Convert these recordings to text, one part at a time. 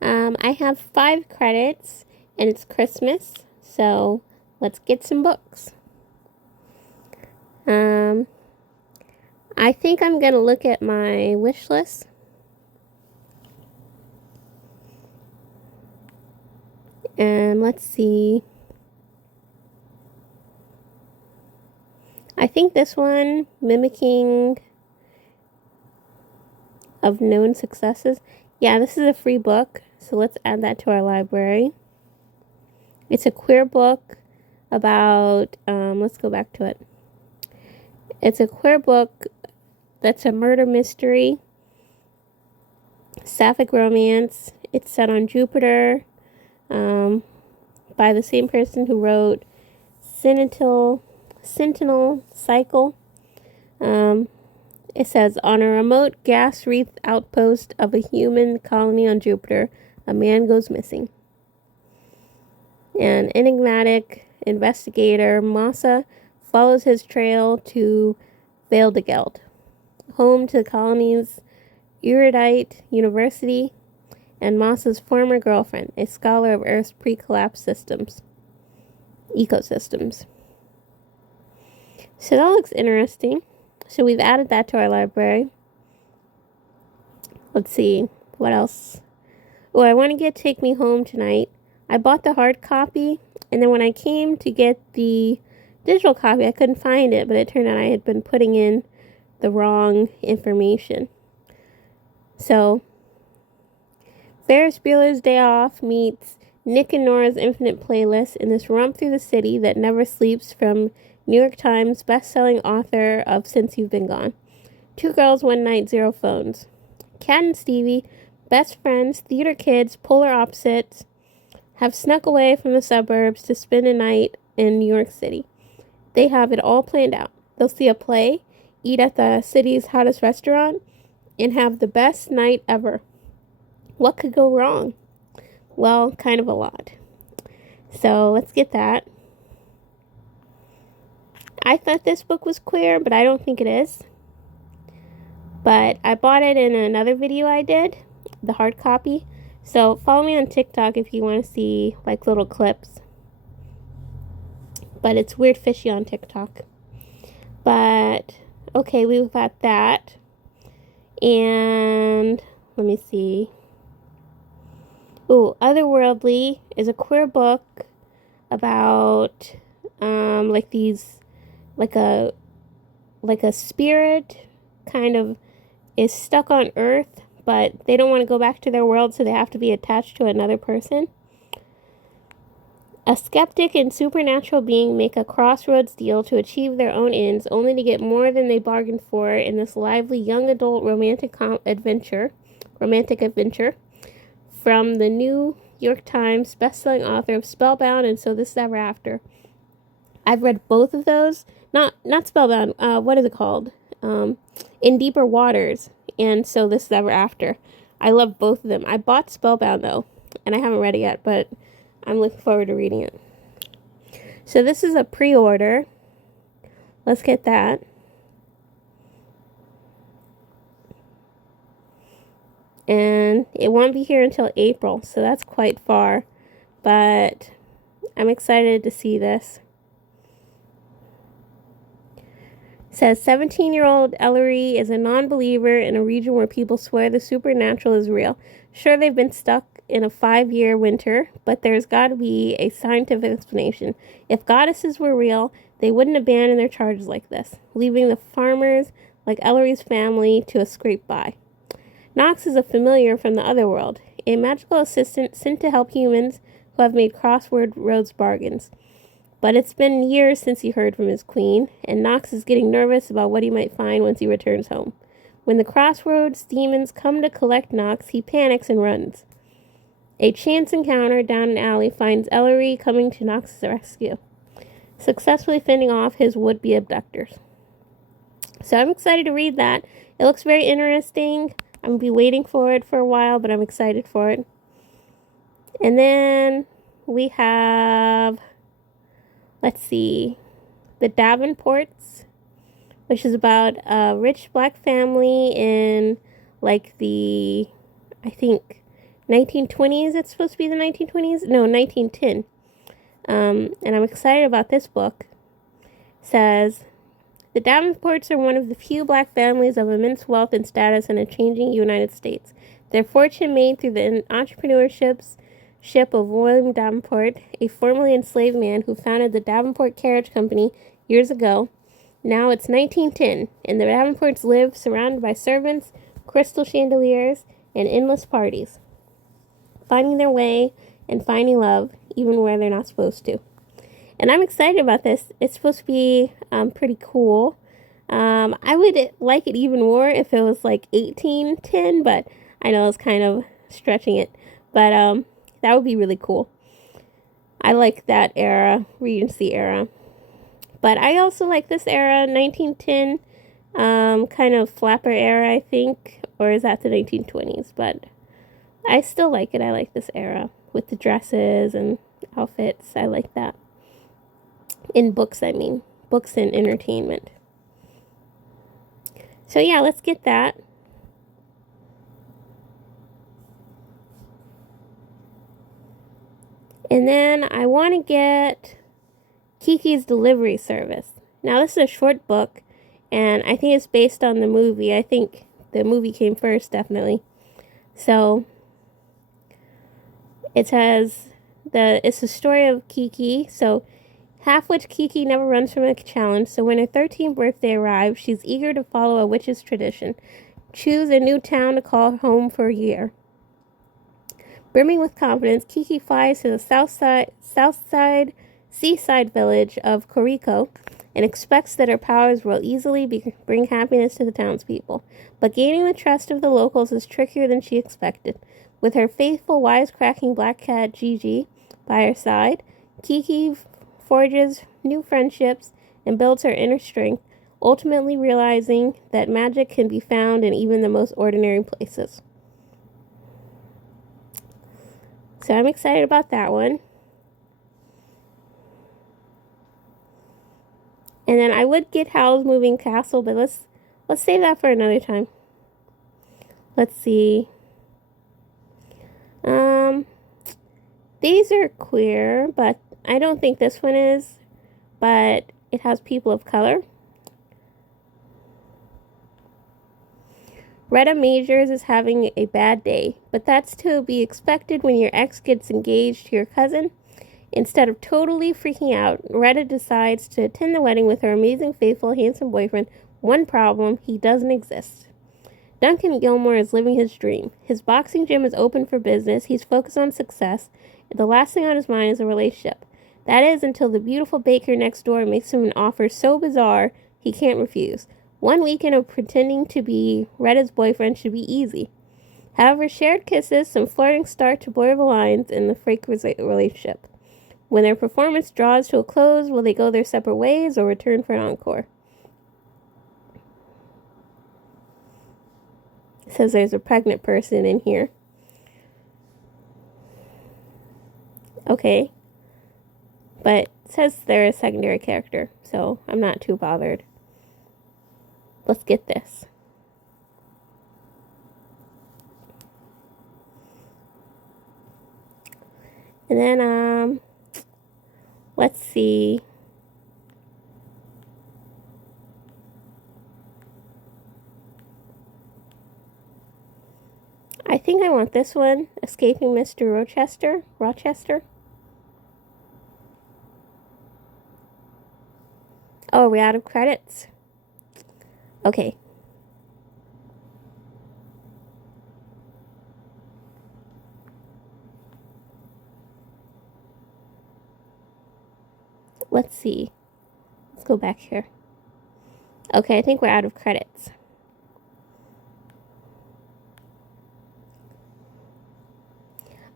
I have 5 credits and it's Christmas, so let's get some books. I think I'm gonna look at my wish list. And let's see. I think this one, Mimicking of Known Successes. Yeah, this is a free book, so let's add that to our library. It's a queer book about, let's go back to it. It's a queer book that's a murder mystery, sapphic romance. It's set on Jupiter, by the same person who wrote Sentinel Cycle. It says, on a remote gas-wreathed outpost of a human colony on Jupiter, a man goes missing. An enigmatic investigator, Massa, follows his trail to Veldegeld, home to the colony's erudite university, and Massa's former girlfriend, a scholar of Earth's pre-collapse ecosystems. So that looks interesting. So we've added that to our library. Let's see, what else? Oh, I want to get Take Me Home Tonight. I bought the hard copy, and then when I came to get the digital copy, I couldn't find it, but it turned out I had been putting in the wrong information. So, Ferris Bueller's Day Off meets Nick and Nora's Infinite Playlist in this romp through the city that never sleeps from New York Times best-selling author of Since You've Been Gone. 2 girls, 1 night, 0 phones. Kat and Stevie, best friends, theater kids, polar opposites, have snuck away from the suburbs to spend a night in New York City. They have it all planned out. They'll see a play, eat at the city's hottest restaurant, and have the best night ever. What could go wrong? Well, kind of a lot. So let's get that. I thought this book was queer, but I don't think it is. But I bought it in another video I did, the hard copy. So follow me on TikTok if you want to see like little clips. But it's Weird Fishy on TikTok. But okay, we've got that. And let me see. Ooh, Otherworldly is a queer book about like a spirit kind of is stuck on Earth, but they don't want to go back to their world, so they have to be attached to another person. A skeptic and supernatural being make a crossroads deal to achieve their own ends, only to get more than they bargained for in this lively young adult romantic adventure from the New York Times bestselling author of Spellbound and So This Is Ever After. I've read both of those. Not Spellbound. What is it called? In Deeper Waters and So This Is Ever After. I love both of them. I bought Spellbound though, and I haven't read it yet, but I'm looking forward to reading it. So this is a pre-order. Let's get that. And it won't be here until April, so that's quite far. But I'm excited to see this. It says 17-year-old Ellery is a non-believer in a region where people swear the supernatural is real. Sure, they've been stuck in a 5-year winter, but there's got to be a scientific explanation. If goddesses were real, they wouldn't abandon their charges like this, leaving the farmers like Ellery's family to scrape by. Knox is a familiar from the other world, a magical assistant sent to help humans who have made crossroads bargains. But it's been years since he heard from his queen, and Knox is getting nervous about what he might find once he returns home. When the crossroads demons come to collect Knox, he panics and runs. A chance encounter down an alley finds Ellery coming to Knox's rescue, successfully fending off his would-be abductors. So I'm excited to read that. It looks very interesting. I'm going to be waiting for it for a while, but I'm excited for it. And then we have, let's see, The Davenports, which is about a rich black family in, like, the, I think, 1920s. It's supposed to be the 1920s. No, 1910. And I'm excited about this book. It says, the Davenports are one of the few black families of immense wealth and status in a changing United States. Their fortune made through the entrepreneurship of William Davenport, a formerly enslaved man who founded the Davenport Carriage Company years ago. Now it's 1910, and the Davenports live surrounded by servants, crystal chandeliers, and endless parties, finding their way and finding love even where they're not supposed to. And I'm excited about this. It's supposed to be pretty cool. I would like it even more if it was like 1810, but I know it's kind of stretching it. But that would be really cool. I like that era, Regency era. But I also like this era, 1910, kind of flapper era, I think. Or is that the 1920s? But I still like it. I like this era with the dresses and outfits. I like that. In books, I mean. Books and entertainment. So yeah, let's get that. And then I want to get Kiki's Delivery Service. Now, this is a short book, and I think it's based on the movie. I think the movie came first, definitely. So, it says it's the story of Kiki. So, half-witch Kiki never runs from a challenge, so when her 13th birthday arrives, she's eager to follow a witch's tradition. Choose a new town to call home for a year. Brimming with confidence, Kiki flies to the southside seaside village of Koriko and expects that her powers will easily bring happiness to the townspeople. But gaining the trust of the locals is trickier than she expected. With her faithful, wisecracking black cat Gigi by her side, Kiki forges new friendships and builds her inner strength, ultimately realizing that magic can be found in even the most ordinary places. So I'm excited about that one. And then I would get Howl's Moving Castle, but let's save that for another time. Let's see. These are queer, but I don't think this one is. But it has people of color. Retta Majors is having a bad day, but that's to be expected when your ex gets engaged to your cousin. Instead of totally freaking out, Retta decides to attend the wedding with her amazing, faithful, handsome boyfriend. One problem, he doesn't exist. Duncan Gilmore is living his dream. His boxing gym is open for business. He's focused on success. The last thing on his mind is a relationship. That is until the beautiful baker next door makes him an offer so bizarre he can't refuse. One weekend of pretending to be Retta's boyfriend should be easy. However, shared kisses, some flirting start to blur the lines in the fake relationship. When their performance draws to a close, will they go their separate ways or return for an encore? It says there's a pregnant person in here. Okay. But it says they're a secondary character, so I'm not too bothered. Let's get this. And then, let's see. I think I want this one, Escaping Mr. Rochester. Oh, are we out of credits? Okay. Let's see. Let's go back here. Okay, I think we're out of credits.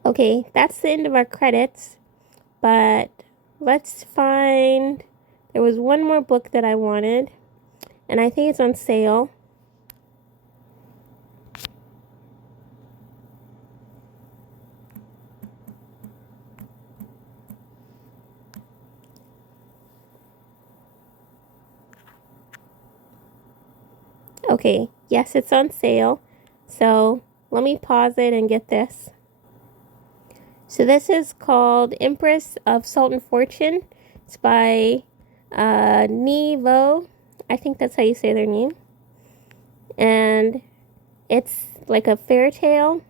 Okay, that's the end of our credits. But let's find... There was one more book that I wanted. And I think it's on sale. Okay, yes, it's on sale. So let me pause it and get this. So this is called Empress of Salt and Fortune. It's by Nevo. I think that's how you say their name. And it's like a fairy tale,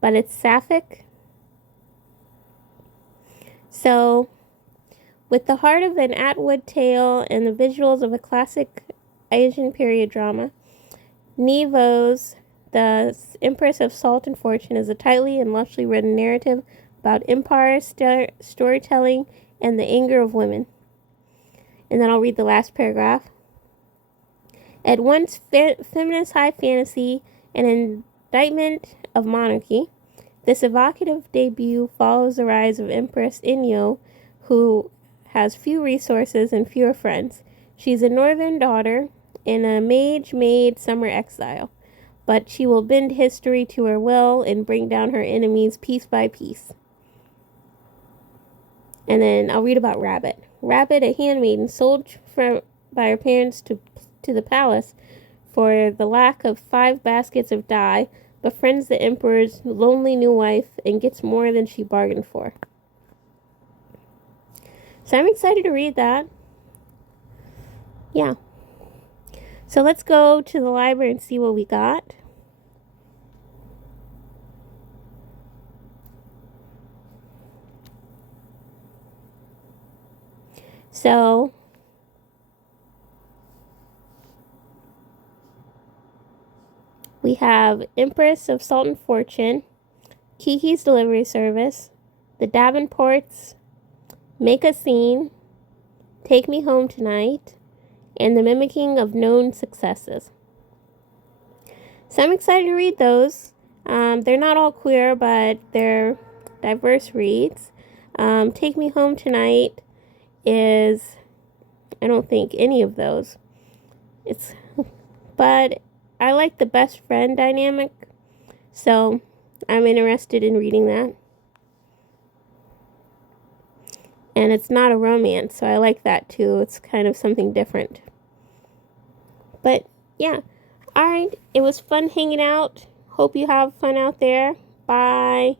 but it's sapphic. So, with the heart of an Atwood tale and the visuals of a classic Asian period drama, Nevo's The Empress of Salt and Fortune is a tightly and lushly written narrative about empire, storytelling, and the anger of women. And then I'll read the last paragraph. At once feminist high fantasy and indictment of monarchy, this evocative debut follows the rise of Empress Inyo, who has few resources and fewer friends. She's a northern daughter in a mage-made summer exile, but she will bend history to her will and bring down her enemies piece by piece. And then I'll read about Rabbit. Rabbit, a handmaiden sold by her parents to the palace for the lack of 5 baskets of dye, befriends the emperor's lonely new wife and gets more than she bargained for. So I'm excited to read that. Yeah. So let's go to the library and see what we got. So we have Empress of Salt and Fortune, Kiki's Delivery Service, The Davenports, Make a Scene, Take Me Home Tonight, and The Mimicking of Known Successes. So I'm excited to read those. They're not all queer, but they're diverse reads. Take Me Home Tonight is, I don't think any of those. But I like the best friend dynamic, so I'm interested in reading that. And it's not a romance, so I like that too. It's kind of something different. But yeah, alright, it was fun hanging out. Hope you have fun out there. Bye.